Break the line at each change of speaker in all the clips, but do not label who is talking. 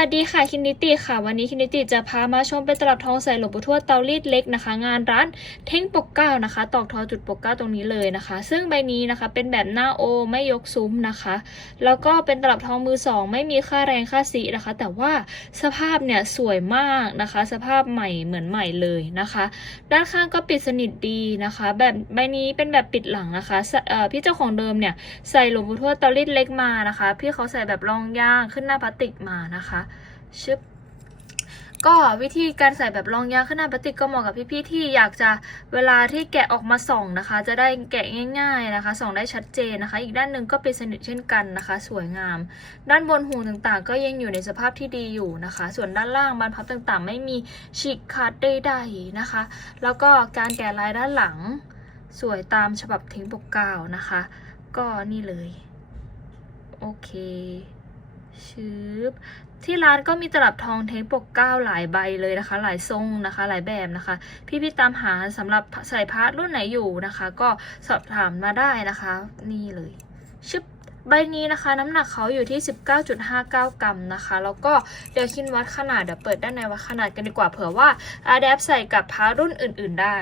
สวัสดีค่ะคินิติค่ะ วันนี้คินิติจะพามาชมเป็นตลับทองใส่หลวงปู่วเตารีดเล็กนะคะ งานร้านเท่งปกเก้านะคะ ตอกทอจุดปกเก้าตรงนี้เลยนะคะ ซึ่งใบนี้นะคะเป็นแบบหน้าโอไม่ยกซุ้มนะคะ แล้วก็เป็นตลับทองมือสองไม่มีค่าแรงค่าสีนะคะ แต่ว่าสภาพเนี่ยสวยมากนะคะ สภาพใหม่เหมือนใหม่เลยนะคะ ด้านข้างก็ปิดสนิทดีนะคะ แบบใบนี้เป็นแบบปิดหลังนะคะเอ่อพี่เจ้าของเดิมเนี่ยใส่หลวงปู่วเตารีดเล็กมานะคะ พี่เขาใส่แบบรองย่างขึ้นหน้าพลาสติกมานะคะ ชึบก็วิธีการใส่แบบรองยางขนหน้าพลาสติกก็เหมาะกับพี่ๆที่อยากจะเวลาที่แกะออกมาส่องนะคะ จะได้แกะง่ายๆนะคะส่องได้ชัดเจนนะคะ อีกด้านหนึ่งก็เป็นสนิทเช่นกันนะคะ สวยงาม ด้านบนหูต่างๆ ก็ยังอยู่ในสภาพที่ดีอยู่นะคะ ส่วนด้านล่างบานพับต่างๆ ไม่มีฉีกขาดใดๆนะคะ แล้วก็การแกะลายด้านหลัง สวยตามฉบับทิ้งปกเกล้านะคะ ก็นี่เลยโอเค ชืบที่ร้านก็มีตลับทองเทงปกเก้าหลายใบเลยนะคะ หลายทรงนะคะ หลายแบบนะคะ พี่ๆตามหาสำหรับใส่พาร์ทรุ่นไหนอยู่นะคะ ก็สอบถามมาได้นะคะ นี่เลยชึบใบนี้นะคะ น้ำหนักเขาอยู่ที่ 19.59 กรัมนะคะ แล้วก็เดี๋ยวคินวัดขนาดเดี๋ยวเปิดด้านในวัดขนาดกันดีกว่าเผื่อว่าอาแดปใส่กับพารุ่นอื่น ๆได้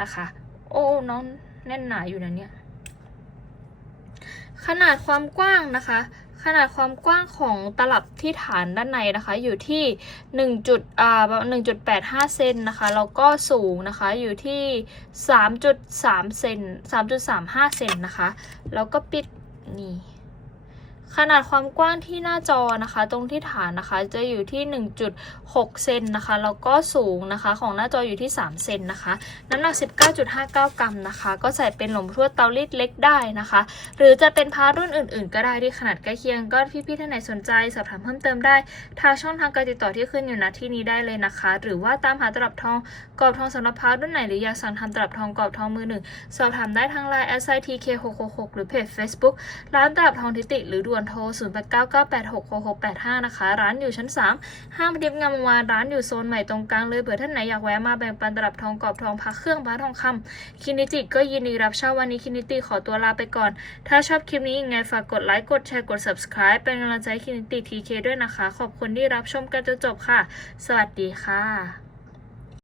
นะคะ โอ้น้องแน่นหนาอยู่นะเนี่ยขนาดความกว้างนะคะ ขนาดความกว้างของตลับที่ฐานด้านในนะคะ อยู่ที่1จุดอ่าหนึ่งจุดแปดห้าเซนนะคะแล้วก็สูงนะคะอยู่ที่3.3เซน3.35เซนนะคะ แล้วก็ปิดนี่ ขนาดความกว้างที่หน้าจอนะคะ ตรงที่ฐานนะคะ จะอยู่ที่ 1.6 เซนนะคะ แล้วก็สูงนะคะของหน้าจออยู่ที่ 3 เซนนะคะ น้ำหนัก 19.59 กรัมนะคะ ก็ใส่เป็นหลวงพ่อทวดเตารีดเล็กได้นะคะ หรือจะเป็นพารุ่นอื่นๆ ก็ได้ที่ขนาดใกล้เคียง ก็พี่ๆท่านไหนสนใจ สอบถามเพิ่มเติมได้ ทางช่องทางการติดต่อที่ขึ้นอยู่ณที่นี้ได้เลยนะคะ หรือว่าตามหาตลับทองกรอบทองสำหรับพารุ่นไหนหรืออยากสั่งทำตลับทองกรอบทองมือหนึ่งสอบถามได้ทางไลน์ s i t k 6 6 6หรือเพจ Facebook ร้านตลับทองทิติหรือด่วนโทร 0 8 9 9 8 6 6 6 8 5 นะคะ ร้านอยู่ชั้น 3 ห้างดิบงามวงศ์วานร้านอยู่โซนใหม่ตรงกลางเลยเผื่อท่านไหนอยากแวะมาแบ่งปันตลับทองกรอบทองพักเครื่องพระทองคำคินิจิก็ยินดีรับเช่าวันนี้คินิติขอตัวลาไปก่อน ถ้าชอบคลิปนี้ยังไงฝากกดไลค์กดแชร์กด subscribe เป็นกำลังใจให้คินิติทีเคด้วยนะคะ ขอบคุณที่รับชมกันจนจบค่ะ สวัสดีค่ะ